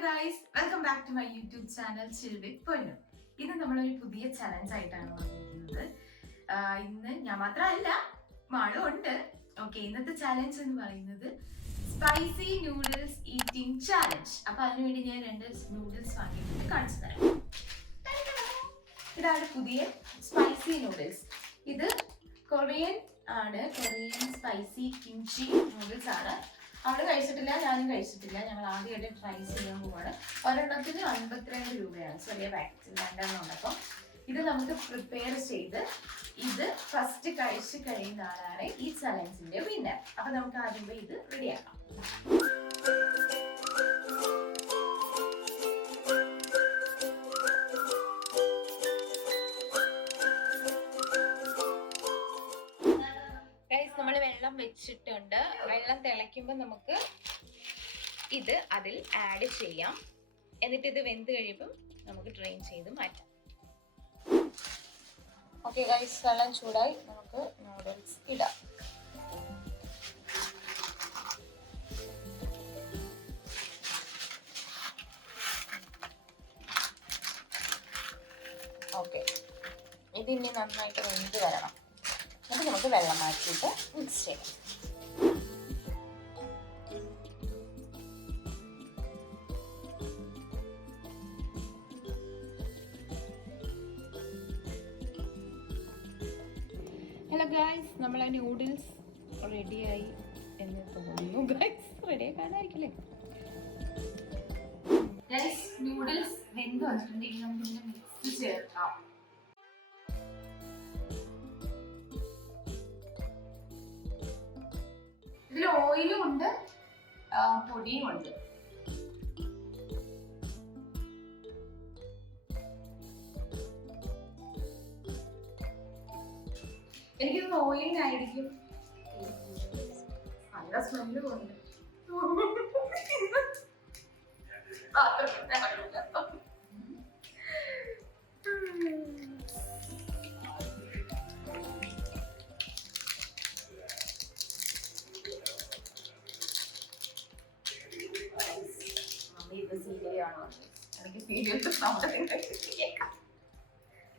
guys, welcome back to my YouTube channel Chill with Ponnu. ഇത് നമ്മളൊരു പുതിയ challenge ആയിട്ടാണ് വന്നിരിക്കുന്നത്. ഇന്ന് ഞാൻ മാത്രമല്ല, മാളും ഉണ്ട്. ഓക്കെ, ഇന്നത്തെ ചലഞ്ച് എന്ന് പറയുന്നത് സ്പൈസി നൂഡിൽസ് ഈറ്റിംഗ് ചാലഞ്ച്. അപ്പൊ അതിനുവേണ്ടി ഞാൻ 2 നൂഡിൽസ് വാങ്ങിയിട്ട് കാണിച്ചു തരാം. ഇതാണ് പുതിയ സ്പൈസി നൂഡിൽസ്. ഇത് കൊറിയൻ ആണ്, കൊറിയൻ സ്പൈസി കിംചി നൂഡിൽസ് ആണ്. അവള് കഴിച്ചിട്ടില്ല, ഞാനും കഴിച്ചിട്ടില്ല. ഞങ്ങൾ ആദ്യമായിട്ട് ട്രൈ ചെയ്യാൻ പോവാണ്. ഒരെണ്ണത്തിന് 52 രൂപയാണ്, ചെറിയ പാക്കറ്റ് 2 എണ്ണം ഉണ്ട്. അപ്പം ഇത് നമുക്ക് പ്രിപ്പയർ ചെയ്ത് ഇത് ഫസ്റ്റ് കഴിച്ച് കഴിയുന്ന ആളാണ് ഈ ചലഞ്ചിന്റെ വിന്നർ. അപ്പൊ നമുക്ക് ആദ്യം പോയി ഇത് റെഡിയാക്കാം. നമ്മൾ വെള്ളം വെച്ചിട്ടുണ്ട്. വെള്ളം തിളയ്ക്കുമ്പോൾ നമുക്ക് ഇത് അതിൽ ആഡ് ചെയ്യാം. എന്നിട്ട് ഇത് വെന്ത് കഴിയുമ്പോൾ നമുക്ക് ഡ്രെയിൻ ചെയ്ത് മാറ്റാം. ഓക്കെ ഗൈസ്, വെള്ളം ചൂടായി, നമുക്ക് നൂഡിൽസ് ഇടാം. ഓക്കെ, ഇതിനി നന്നായിട്ട് വെന്ത് വരണം. എന്നിട്ട് നമുക്ക് വെള്ളം മാറ്റിയിട്ട് മിക്സ് ചെയ്യാം. ഹലോ ഗൈസ്, നമ്മളെ നൂഡിൽസ് റെഡിയായി എന്ന് തോന്നുന്നു. ഗൈസ്, റെഡിയായി കാണാതിരിക്കില്ലേ? ഗൈസ്, നൂഡിൽസ് വെന്ത് വന്നിട്ടുണ്ടെങ്കിൽ നമുക്ക് ഇതിനെ മിക്സ് ചേർക്കാം. ഇതിൽ ഓയിലും ഉണ്ട്, പൊടിയും ഉണ്ട്. എനിക്കിത് ഓയിലിനായിരിക്കും. നല്ല സ്മെല്ല് കൊണ്ട്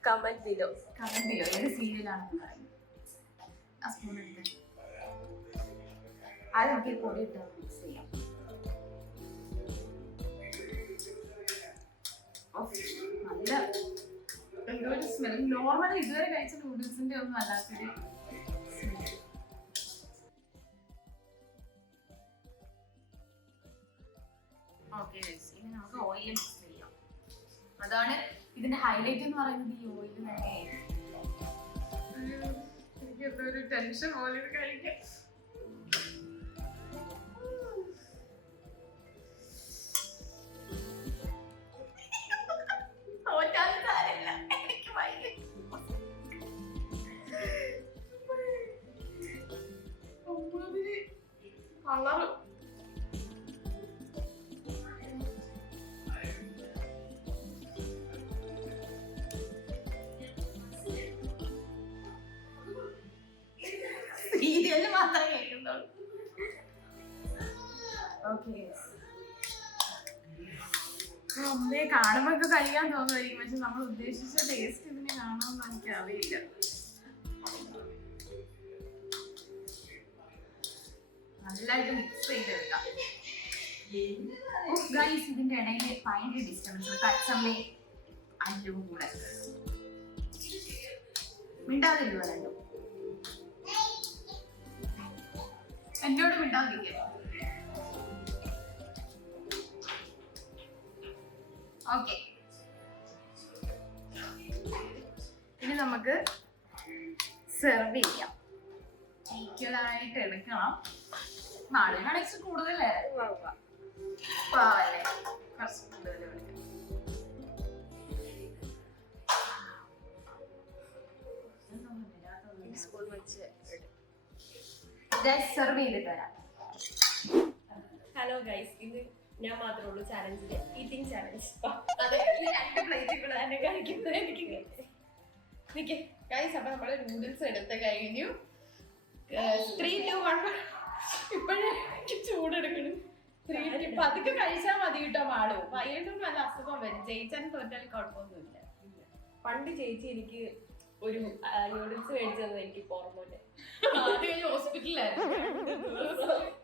കമന്റ് ചെയ്യോ ഏത് സീരിയലാണെന്ന് പറയും. ആ സ്പൂൺ എടുത്ത് അത് നമുക്ക് പൊടി ഇട്ട് മിക്സ് ചെയ്യാം. നല്ല എന്തോ ഒരു സ്മെൽ. നോർമലി ഇതുവരെ കഴിച്ച നൂഡിൽസിന്റെ ഒന്നും അല്ലാത്തൊരു സ്മെൽ. ഓക്കെ, ഇനി നമുക്ക് ഓയിൽ മിക്സ് ചെയ്യാം. അതാണ് ഇതിന്റെ ഹൈലൈറ്റ് എന്ന് പറയുന്നത്, ഈ ഓയിൽ തന്നെയായിരിക്കും. എനിക്ക് എന്തൊരു ടെൻഷൻ പോലെ ഇത് കഴിക്കാൻ. കളറ് സീരിയല് മാത്രമേ കേൾക്കുന്നുള്ളൂ. ഓക്കെ, അമ്മയെ കാണുമ്പോ ഒക്കെ കഴിയാൻ തോന്നുമായിരിക്കും, പക്ഷെ നമ്മൾ ഉദ്ദേശിച്ച ടേസ്റ്റ് ഇതിനെ കാണുമെന്ന് എനിക്ക് അറിയില്ല. നല്ലതായിട്ട് മിക്സ് ചെയ്തെടുക്കാം. ഗൈസ്, ഇതിന്റെ ഇടയിൽ ഭയങ്കര ഡിസ്റ്റർബൻസ്. പച്ചമ്മ അല്ലും കൂടെ മിണ്ടാതില്ലോ, രണ്ടും എന്നോട് മിണ്ടാതിരിക്കുക. ഓക്കെ, ഇനി നമുക്ക് സെർവ് ചെയ്യാം. ഈക്വലായിട്ട് എടുക്കണം. നാളിനാണ് എക്സ്ട്രാ കൂടുതലല്ലേ, പാവല്ലേ, കുറച്ച് കൂടുതൽ എടുക്കണം. സ്പൂൺ വെച്ച് സെർവ് ചെയ്തിട്ട് വരാം. ഹലോ ഗൈസ്, ഇന്ന് ഞാൻ മാത്രമേ ഉള്ളൂ ചാലഞ്ചില്, ഈറ്റിംഗ് ചാലഞ്ച്. അതെ, 2 പ്ലേറ്റിൽ കൂടെ തന്നെ കഴിക്കുന്നത് എനിക്ക് നിക്ക് ഗൈസ്. അപ്പൊ നമ്മള് നൂഡിൽസ് എടുത്ത് കഴിഞ്ഞു. 3, 2, 1. ഇപ്പോഴേ ചൂടെടുക്കണം. പതുക്കെ കഴിച്ചാൽ മതി കേട്ടോ മാളു. വൈകിട്ടും നല്ല അസുഖം വരും. ജയിച്ചാലും തോറ്റാലും കുഴപ്പമൊന്നുമില്ല. പണ്ട് ചേച്ചി എനിക്ക് ഒരു ന്യൂഡിൽസ് മേടിച്ചത് എനിക്ക് ഓർമ്മയില്ല. ഹോസ്പിറ്റലിലായിരുന്നു.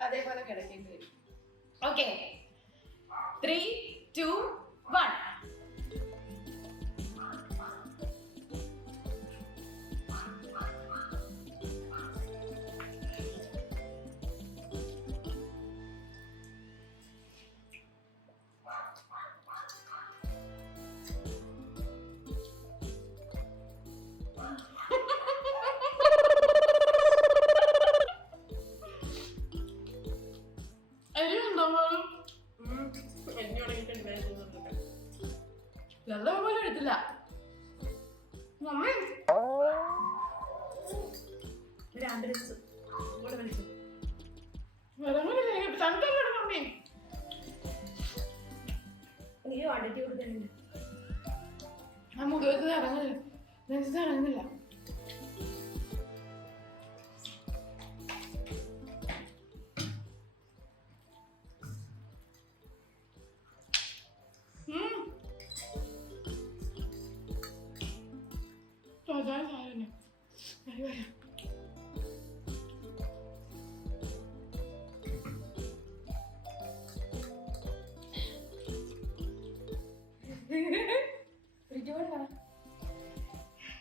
അതേപോലെ കിടക്കേണ്ടി വരും. ഓക്കെ 3, 2, 1. വെള്ളം പോലും എടുത്തില്ല. ആംബുലൻസ് കൂടെ വിളിച്ചു. എനിക്ക് വണ്ടിക്ക് കൊടുക്കുന്നുണ്ട്. ആ മുഖത്ത് ഇറങ്ങുന്നില്ല, നെഞ്ചത്ത് ഇറങ്ങുന്നില്ല.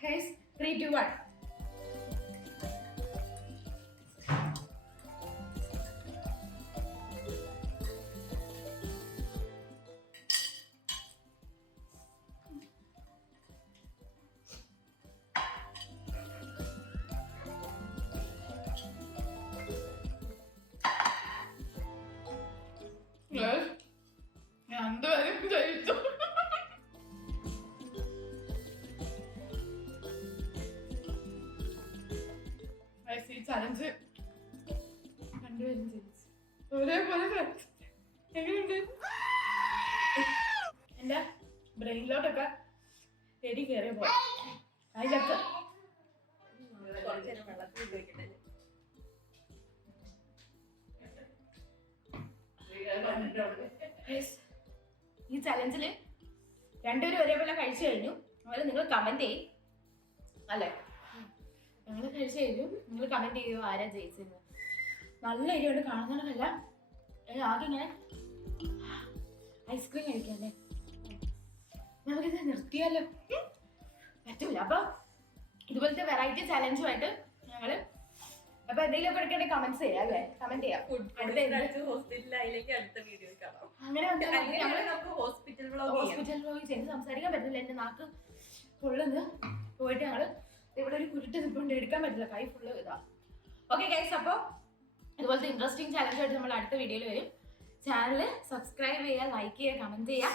Guys, 3, 2, 1. രണ്ടുപേരും കഴിച്ചു. ഈ ചലഞ്ച് രണ്ടുപേരും ജയിച്ചു. ഒരേപോലെ എങ്ങനെയുണ്ട്? എന്റെ ബ്രെയിനിലോട്ടൊക്കെ എരി കയറിയ പോലെ. അതിലൊക്കെ കുറച്ച് നേരം വെള്ളത്തിൽ ഉപയോഗിക്കണേ. ഈ ചലഞ്ചില് രണ്ടുപേരും ഒരേപോലെ കഴിച്ചു കഴിഞ്ഞു. അതുപോലെ നിങ്ങൾ കമന്റ് ചെയ്യും അല്ലേ? ഞങ്ങൾ കഴിച്ചു കഴിഞ്ഞു. നിങ്ങൾ കമന്റ് ചെയ്യോ ആരാ ജയിച്ചെന്ന്. നല്ല എരിവുണ്ട്, കാണുന്നതല്ല. ആകെ ഇങ്ങനെ ഐസ്ക്രീം കഴിക്കാല്ലേ. നമുക്കിത് നിർത്തിയാലോ? പറ്റൂല. അപ്പൊ ഇതുപോലത്തെ വെറൈറ്റി ചലഞ്ചുമായിട്ട് ഞങ്ങള് അപ്പൊ എന്തെങ്കിലും എടുക്കേണ്ട കമന്റ്സ് ചെയ്യാം അല്ലേ? കമന്റ് ചെയ്യാം. ഹോസ്പിറ്റലിലേക്ക് അടുത്ത വീഡിയോ കാണാം. അങ്ങനെ നമുക്ക് ഹോസ്പിറ്റൽ വ്ലോഗ് ചെയ്ത് സംസാരിക്കാൻ പറ്റില്ല. എന്റെ നാക്ക് ഫുള്ള് പോയിട്ട് ഞങ്ങള് ഇവിടെ ഒരു കുരുട്ട് നിൽക്കൊണ്ട് എടുക്കാൻ പറ്റില്ല. കൈ ഫുള്ള് ഇതാ. ഓക്കെ ഗൈസ്, അപ്പൊ ഇതുപോലത്തെ ഇൻട്രസ്റ്റിംഗ് ചലഞ്ചായിട്ട് നമ്മൾ അടുത്ത വീഡിയോയിൽ വരും. ചാനൽ സബ്സ്ക്രൈബ് ചെയ്യുക, ലൈക്ക് ചെയ്യുക, കമന്റ് ചെയ്യുക.